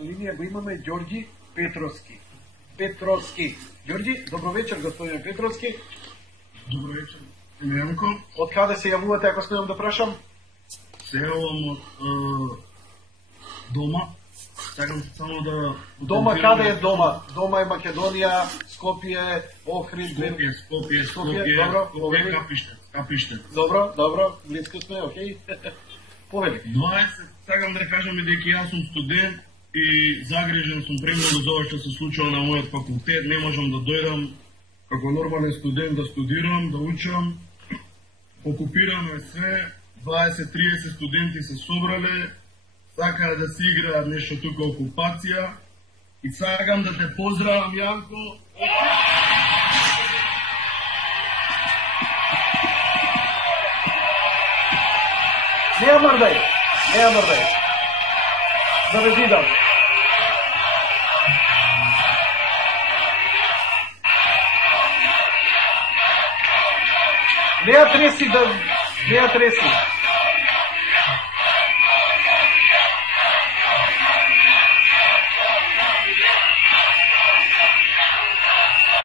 линија го имаме Ѓорѓи Петровски. Ѓорѓи, добро вечер, господине Петровски. Добро вечер, Емилко. Од каде се јавувате, ако смеам да прашам? Се јавувам од дома. Сакам само да... Дома, каде е дома? Дома е Македонија, Скопје, Охрид... Скопје, Капиште. Добро, близко сме, окей. Повели. 20, сакам да кажам дека јас сум студент и загрижен сум премногу за ова што се случува на мојот факултет. Не можам да дојдам како нормален студент да студирам, да учам. Окупираме све, 20-30 студенти се собрале, сакаат да си играат нешто тука окупација и сакам да те поздравам, Јанко. Не ја мрдај. Да ве видам. Не ја треси.